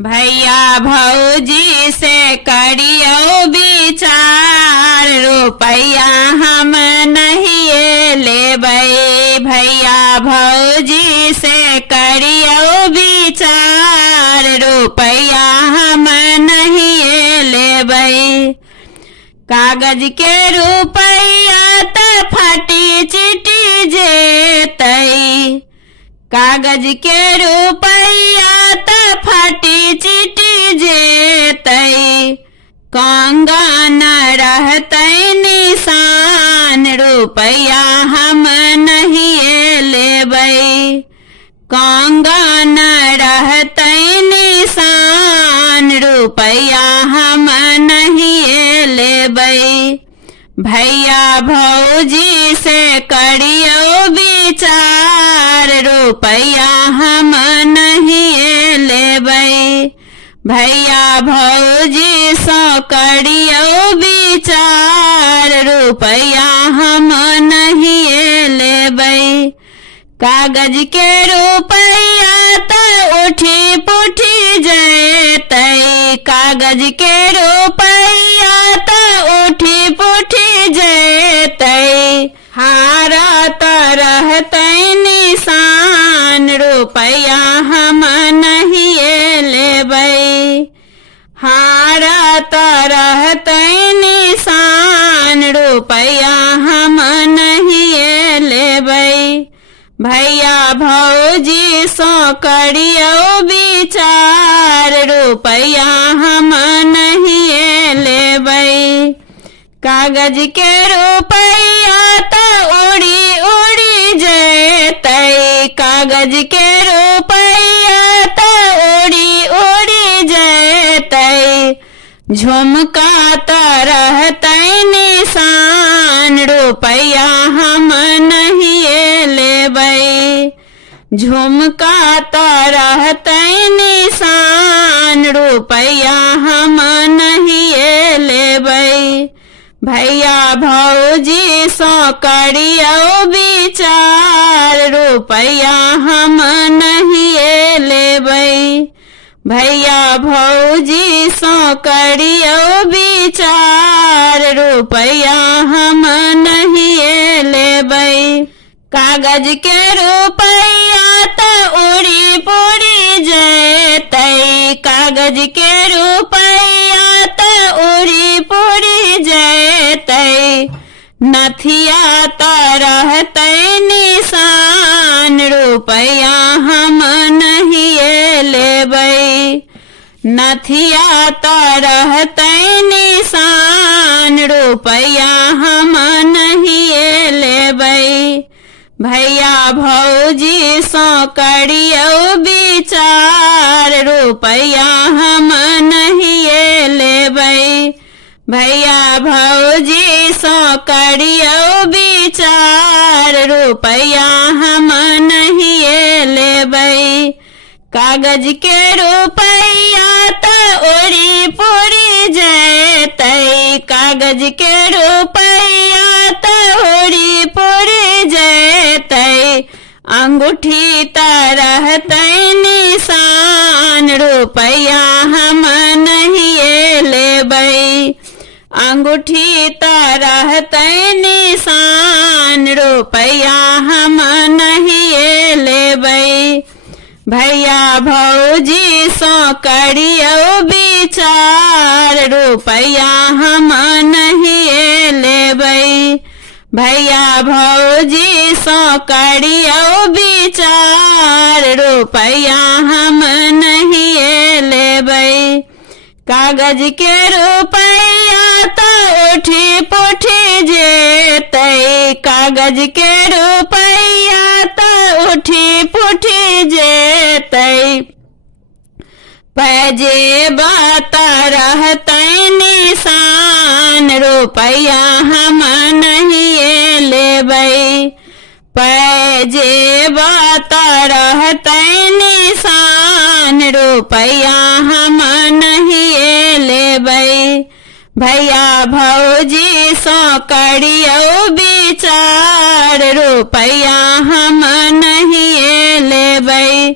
भैया भौजी से करियो विचार, रुपया हम नहीं लेबै। भैया भौजी से करियो विचार, रुपया हम नहीं लेबै। कागज के रुपया त फटी चिटी जेतै, कागज के रुपया त फटी चिटी जेतै। कंगन रहतै निशान, रुपया हम नहीं लेबै। कंगन रहतै निशान, रुपया हम नहीं लेबै। भैया भौजी से करियो विचार, रुपया हम नहीं लेबै। भैया भौजी से करियो विचार, रुपया हम नहीं लेबै। कागज के रुपया त उठी पुठी जेतै, कागज के रुपया त उठी पुठी जेतै। हारत रहतै निशान, रुपया हम नहीं लेबै। हारत रहतै निशान, रुपया हम नहीं लेबै। भैया भौजी सो करियो विचार, रुपया हम नहीं लेबै। कागज के रुपया त उड़ी उड़ी जेतै, कागज के रुपया त उड़ी उड़ी जेतै। झुमका त रहतै निशान, रुपया हम नहीं लेबै। झुमका त रहतै निशान, रुपया हम नहीं लेबै। भैया भौजी सो करियो विचार, रुपया हम नहीं लेबै। भैया भौजी सो करियो विचार, रुपया हम नहीं लेबै। कागज के रुपया त उड़ी पुड़ी जेतै, कागज के रुपया त उड़ी पुड़ी जेतै। नथिया त रहतै निशान, रुपया हम नहीं लेबै। नथिया त रहतै निशान, रुपया हम नहीं लेबै। भैया भौजी सो करियो विचार, रुपया हम नहीं लेबै। भैया भौजी सो करियो विचार, रुपया हम नहीं लेबै। कागज के रुपया त उड़ी पुड़ी जेतै, कागज के रुपया त उड़ी पुड़ी जेतै। अंगूठी त रहतै निशान, रुपया हम नहीं लेबै। अंगूठी त रहतै निशान, रुपया हम नहीं लेबै। भैया भौजी सो करियो विचार, रुपया हम नहीं लेबै। भैया भौजी सो करियो विचार, रुपया हम नहीं लेबै। कागज के रुपया त उठी पुठी जेतै, कागज के रुपया त उठी पुठी जेतै। पैजेबा त रहतै निशान, रुपया हम नहीं लेबै। पैजेबा त रहतै निशान, रुपया हम नहीं लेबै। भैया भौजी सो करियो विचार, रुपया हम नहीं लेबै।